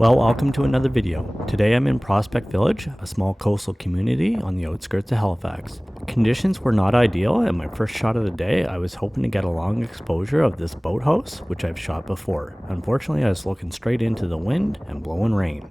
Well, welcome to another video. Today I'm in Prospect Village, a small coastal community on the outskirts of Halifax. Conditions were not ideal, and my first shot of the day, I was hoping to get a long exposure of this boathouse, which I've shot before. Unfortunately, I was looking straight into the wind and blowing rain,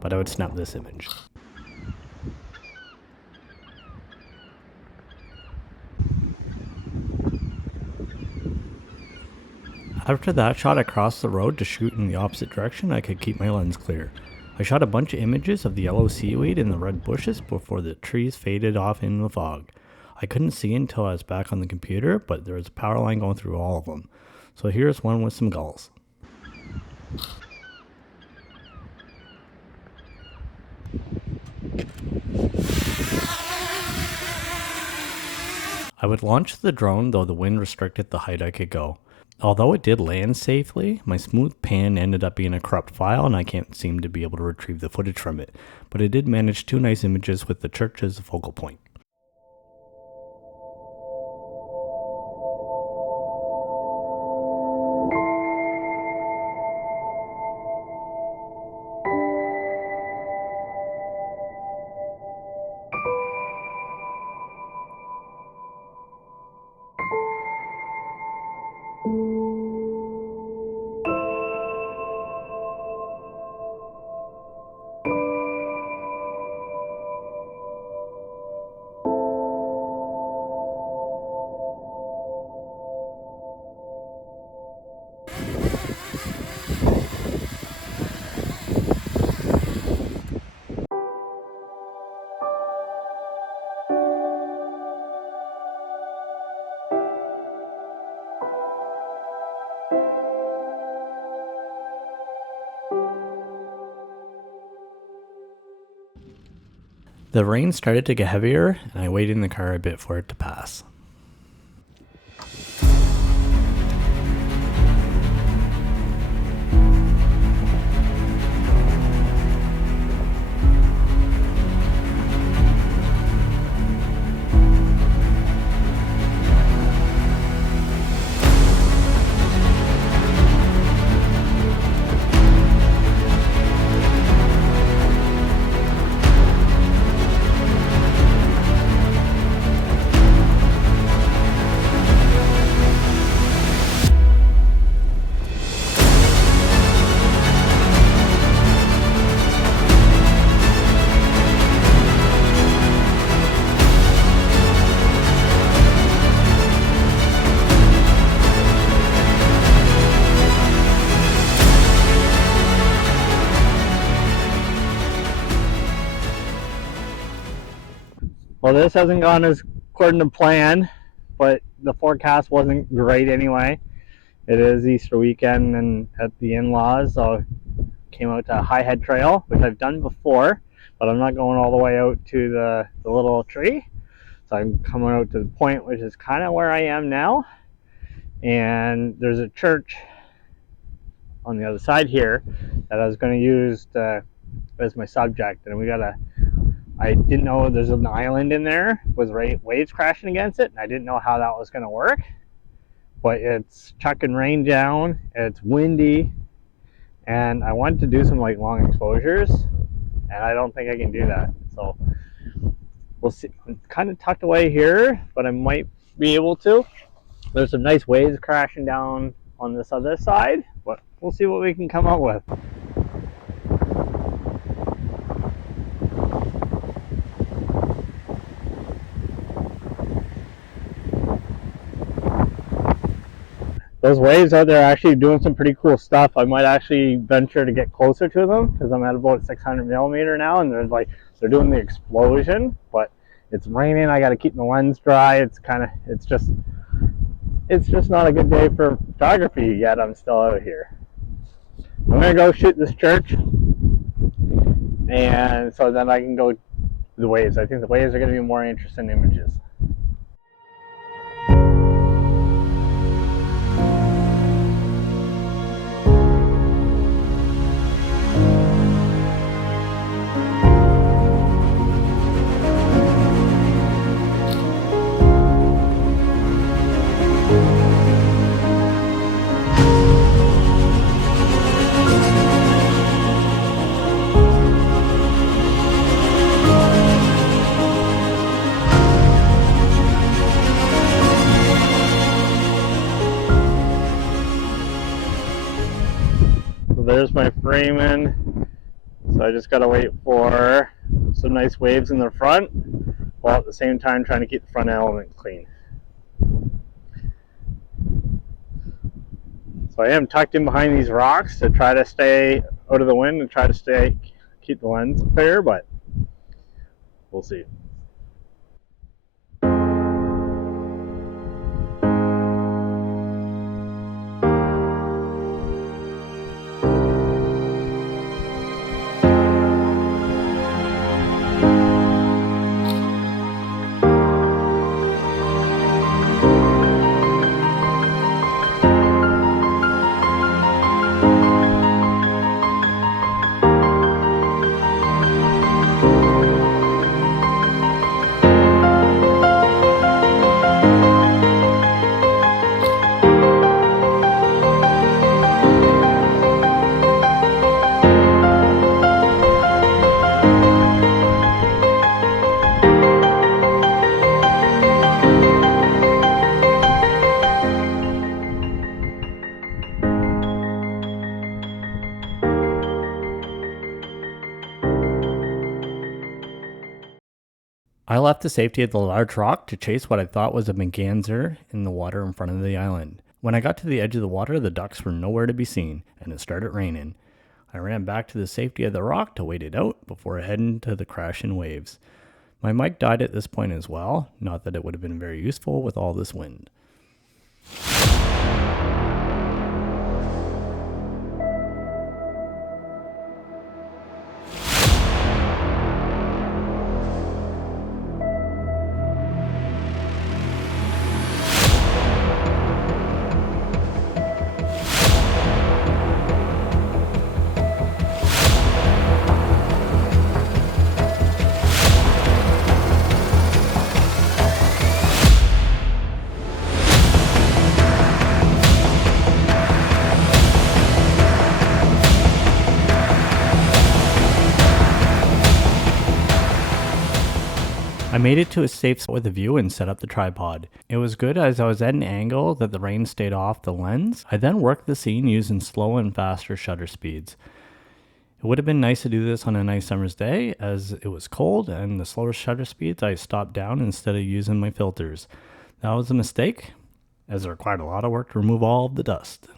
but I would snap this image. After that shot, I crossed the road to shoot in the opposite direction. I could keep my lens clear. I shot a bunch of images of the yellow seaweed in the red bushes before the trees faded off in the fog. I couldn't see until I was back on the computer, but there was a power line going through all of them. So here's one with some gulls. I would launch the drone, though the wind restricted the height I could go. Although it did land safely, my smooth pan ended up being a corrupt file and I can't seem to be able to retrieve the footage from it, but I did manage two nice images with the church as a focal point. The rain started to get heavier, and I waited in the car a bit for it to pass. Well, this hasn't gone as according to plan, but the forecast wasn't great anyway. It is Easter weekend and at the in-laws, so I came out to High Head Trail, which I've done before, but I'm not going all the way out to the little tree. So I'm coming out to the point, which is kind of where I am now. And there's a church on the other side here that I was going to use as my subject, and I didn't know there's an island in there with waves crashing against it, and I didn't know how that was going to work. But it's chucking rain down, it's windy, and I wanted to do some long exposures, and I don't think I can do that. So we'll see. I'm kind of tucked away here, but I might be able to. There's some nice waves crashing down on this other side, but we'll see what we can come up with. Those waves out there are actually doing some pretty cool stuff. I might actually venture to get closer to them because I'm at about 600 millimeter now, and they're doing the explosion. But it's raining. I got to keep my lens dry. It's just not a good day for photography yet. I'm still out here. I'm gonna go shoot this church, and so then I can go the waves. I think the waves are gonna be more interesting images. there's my framing. So I just gotta wait for some nice waves in the front, while at the same time trying to keep the front element clean. So I am tucked in behind these rocks to try to stay out of the wind and try to keep the lens clear, but we'll see. I left the safety of the large rock to chase what I thought was a merganser in the water in front of the island. When I got to the edge of the water, the ducks were nowhere to be seen, and it started raining. I ran back to the safety of the rock to wait it out before heading to the crashing waves. My mic died at this point as well, not that it would have been very useful with all this wind. I made it to a safe spot with a view and set up the tripod. It was good as I was at an angle that the rain stayed off the lens. I then worked the scene using slow and faster shutter speeds. It would have been nice to do this on a nice summer's day as it was cold, and the slower shutter speeds I stopped down instead of using my filters. That was a mistake as it required a lot of work to remove all of the dust.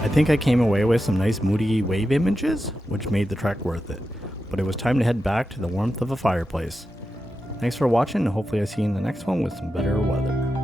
I think I came away with some nice moody wave images, which made the trek worth it, but it was time to head back to the warmth of a fireplace. Thanks for watching, and hopefully I see you in the next one with some better weather.